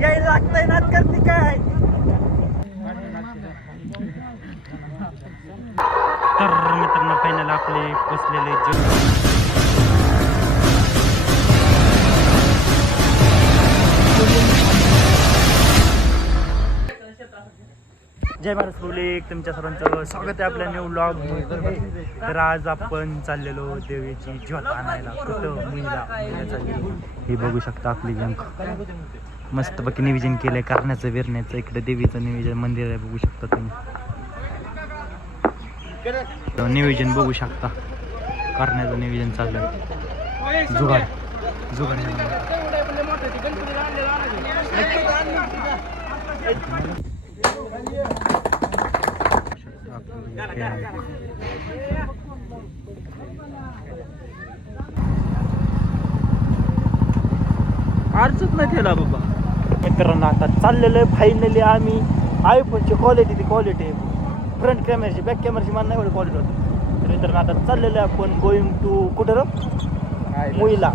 यायला लागतंय नाच करते काय तर मित्रांनो फायनल आपले पोचलेले जे जय महाराज पब्लिक तुमच्या सर्वांचं स्वागत आहे आपल्या न्यू ब्लॉग तर आज आपण चाललेलो देवीची ज्योत आणायला. कुठं? मुलीला हे बघू शकता आपली जंक मस्तपैकी नियोजन केलंय करण्याचं विरण्याचं. इकडे देवीचं नियोजन मंदिर आहे बघू शकता तुम्ही. तर नियोजन बघू शकता. करण्याचं नियोजन चाललंय जुगाड. जुगाड अर्जच नाही ठेवला बाबा. मित्रांनो आता चाललेलं आहे फायनली आम्ही. आयफोनची क्वालिटी ती क्वालिटी फ्रंट कॅमेराची बॅक कॅमेराची मान नाही एवढी क्वालिटी होती तर मित्रांनो आता चाललेलं आहे आपण गोईंग टू कुठं मुईला.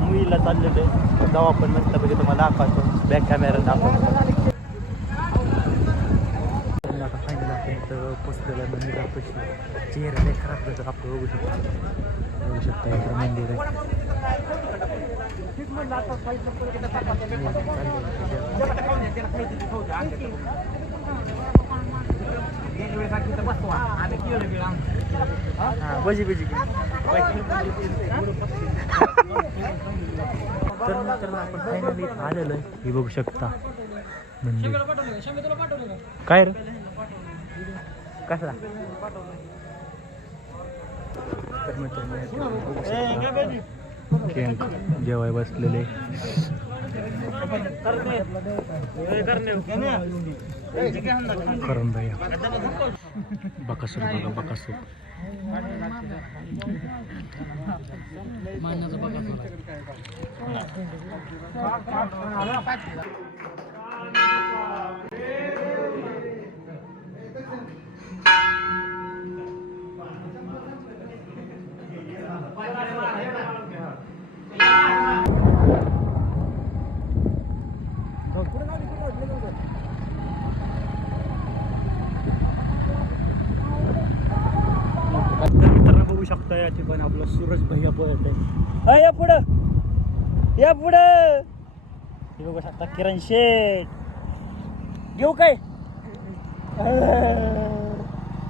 मुईला चाललेलं आहे. जाऊ आपण मस्तपैकी तुम्हाला दाखवतो बॅक कॅमेरा दाखवतो आता फायनल आपण इथं पोचलेलं आहे. चेहरा खराब झालं आपण बघू शकतो. बघू शकता इकडं मंदिर आहे. हा, भजी तर आपण फायनली आलेलो आहे. हे बघू शकता. म्हणजे काय रे? कसला? जेवाय बसलेले. करून द्या बकासूर बघा बकासूर. तर या ठिकाणी आपला सूरज भैया पळत आहे. या पुढं. या पुढं. हे बघू शकता किरण शेठ. घेऊ काय?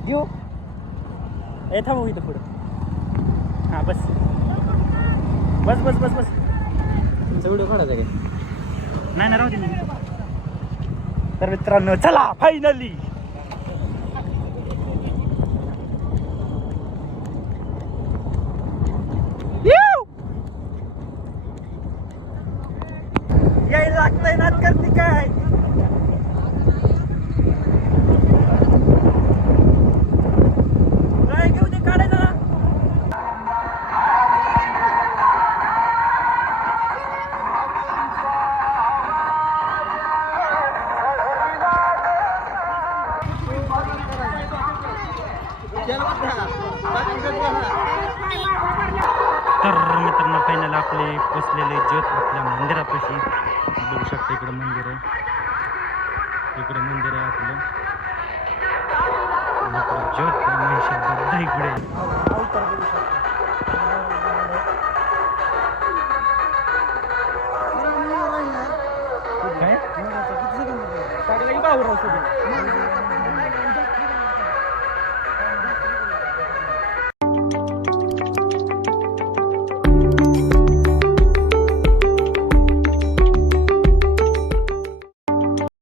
घेऊ. ए थांबू इथं पुढं. हां बस. बस बस बस बस. तुमचा व्हिडिओ काढायचा काय नाही ना राहू दे. तर मित्रांनो चला फायनली यायला लागतंय नाच करते काय? काय घेऊ दे काढायचा तर मित्रांनो फायनल आपले पोचलेले ज्योत आपल्या मंदिरापाशी. बघू शकता इकडं मंदिर आहे. इकडं मंदिर आहे आपलं. ज्योत महिषाबद्ध इकडे काय?